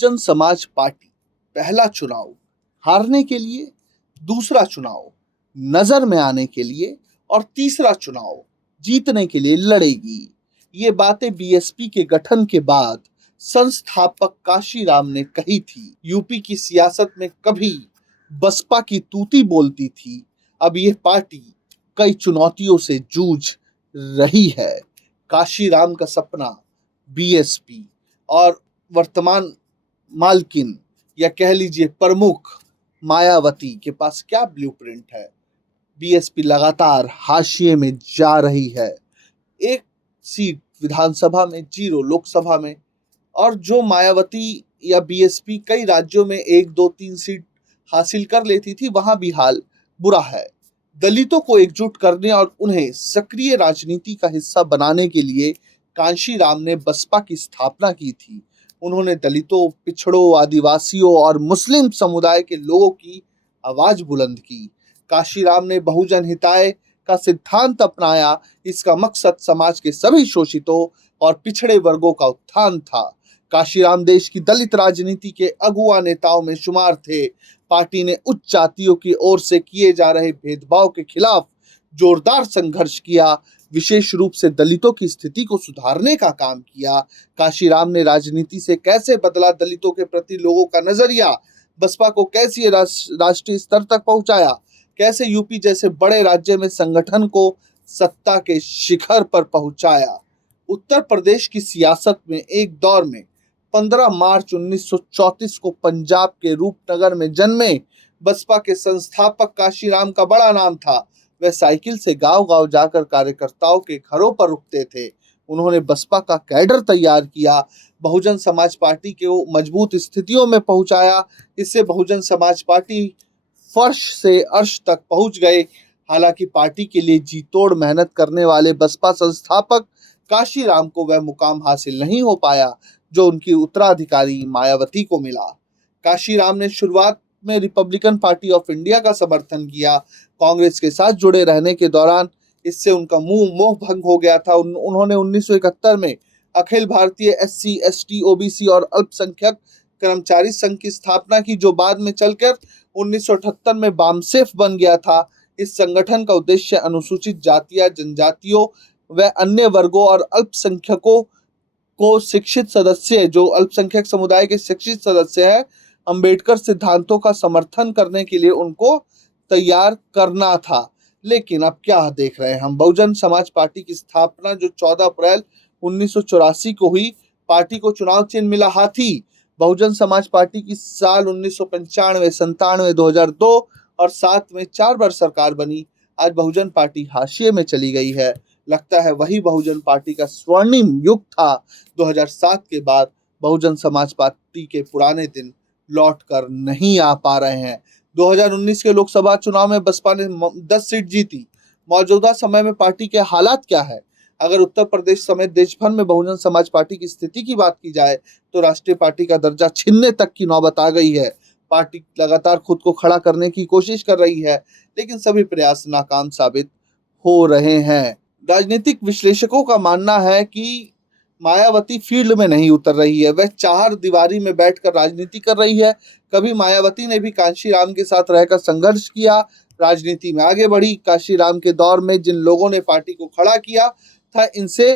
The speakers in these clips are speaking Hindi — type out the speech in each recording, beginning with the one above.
बहुजन समाज पार्टी पहला चुनाव हारने के लिए, दूसरा चुनाव नजर में आने के लिए और तीसरा चुनाव जीतने के लिए लड़ेगी। ये बातें बीएसपी के गठन के बाद संस्थापक काशीराम ने कही थी। यूपी की सियासत में कभी बसपा की तूती बोलती थी, अब यह पार्टी कई चुनौतियों से जूझ रही है। काशीराम का सपना बीएसपी और वर्तमान मालकिन या कह लीजिए प्रमुख मायावती के पास क्या ब्लूप्रिंट है। बीएसपी लगातार हाशिए में जा रही है, एक सीट विधानसभा में, 0 लोकसभा में, और जो मायावती या बीएसपी कई राज्यों में 1, 2, 3 सीट हासिल कर लेती थी, वहां भी हाल बुरा है। दलितों को एकजुट करने और उन्हें सक्रिय राजनीति का हिस्सा बनाने के लिए कांशीराम ने बसपा की स्थापना की थी। उन्होंने दलितों, पिछड़ों, आदिवासियों और मुस्लिम समुदाय के लोगों की आवाज बुलंद की। काशीराम ने बहुजन हिताय का सिद्धांत अपनाया। इसका मकसद समाज के सभी शोषितों और पिछड़े वर्गों का उत्थान था। काशीराम देश की दलित राजनीति के अगुआ नेताओं में शुमार थे। पार्टी ने उच्च जातियों की ओर से किए जा रहे भेदभाव के खिलाफ जोरदार संघर्ष किया, विशेष रूप से दलितों की स्थिति को सुधारने का काम किया। काशीराम ने राजनीति से कैसे बदला दलितों के प्रति लोगों का नजरिया, बसपा को कैसे राष्ट्रीय स्तर तक पहुंचाया, कैसे यूपी जैसे बड़े राज्य में संगठन को सत्ता के शिखर पर पहुंचाया। उत्तर प्रदेश की सियासत में एक दौर में 15 मार्च 1934 को पंजाब के रूपनगर में जन्मे बसपा के संस्थापक काशीराम का बड़ा नाम था। वह साइकिल से गांव-गांव जाकर कार्यकर्ताओं के घरों पर रुकते थे। उन्होंने बसपा का कैडर तैयार किया, बहुजन समाज पार्टी को मजबूत स्थितियों में पहुंचाया। इससे बहुजन समाज पार्टी फर्श से अर्श तक पहुंच गए। हालांकि पार्टी के लिए जी तोड़ मेहनत करने वाले बसपा संस्थापक काशीराम को वह मुकाम हासिल नहीं हो पाया जो उनकी उत्तराधिकारी मायावती को मिला। काशीराम ने शुरुआत में रिपब्लिकन पार्टी ऑफ इंडिया का समर्थन किया। कांग्रेस के साथ जुड़े रहने के दौरान इससे उनका मोह भंग हो गया था। उन्होंने 1971 में Akhil Bharatiya SC, ST, OBC और अल्पसंख्यक कर्मचारी संघ की स्थापना की, जो बाद में चलकर 1978 में बामसेफ बन गया था। इस संगठन का उद्देश्य अनुसूचित जातियां, जनजातियों व अन्य वर्गों और अल्पसंख्यकों को शिक्षित सदस्य, जो अल्पसंख्यक समुदाय के शिक्षित सदस्य हैं, अंबेडकर सिद्धांतों का समर्थन करने के लिए उनको तैयार करना था। लेकिन अब क्या देख रहे हैं हम, बहुजन समाज पार्टी की स्थापना जो 14 अप्रैल 1984 को हुई, पार्टी को चुनाव चिन्ह मिला हाथी। बहुजन समाज पार्टी की साल 1995, 97, 2002 और 7 में 4 बार सरकार बनी। आज बहुजन पार्टी हाशिए में चली गई है। लगता है वही बहुजन पार्टी का स्वर्णिम युग था। 2007 के बाद बहुजन समाज पार्टी के पुराने दिन लौट कर नहीं आ पा रहे हैं। 2019 के लोकसभा चुनाव में बसपा ने 10 सीट जीती। मौजूदा समय में पार्टी के हालात क्या है? अगर उत्तर प्रदेश समेत देश भर में बहुजन समाज पार्टी की स्थिति की बात की जाए तो राष्ट्रीय पार्टी का दर्जा छीनने तक की नौबत आ गई है। पार्टी लगातार खुद को खड़ा करने की कोशिश कर रही है, लेकिन सभी प्रयास नाकाम साबित हो रहे हैं। राजनीतिक विश्लेषकों का मानना है कि मायावती फील्ड में नहीं उतर रही है, वह चार दीवारी में बैठकर राजनीति कर रही है। कभी मायावती ने भी कांशीराम के साथ रहकर संघर्ष किया, राजनीति में आगे बढ़ी। कांशीराम के दौर में जिन लोगों ने पार्टी को खड़ा किया था, इनसे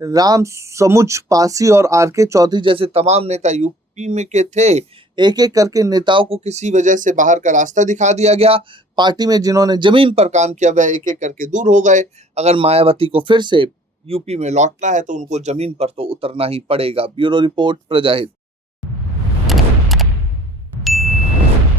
राम समुच पासी और आर.के. चौधरी जैसे तमाम नेता यूपी में के थे। एक एक करके नेताओं को किसी वजह से बाहर का रास्ता दिखा दिया गया। पार्टी में जिन्होंने जमीन पर काम किया वह एक एक करके दूर हो गए। अगर मायावती को फिर से यूपी में लौटना है तो उनको जमीन पर तो उतरना ही पड़ेगा। Bureau report, प्रजाहित।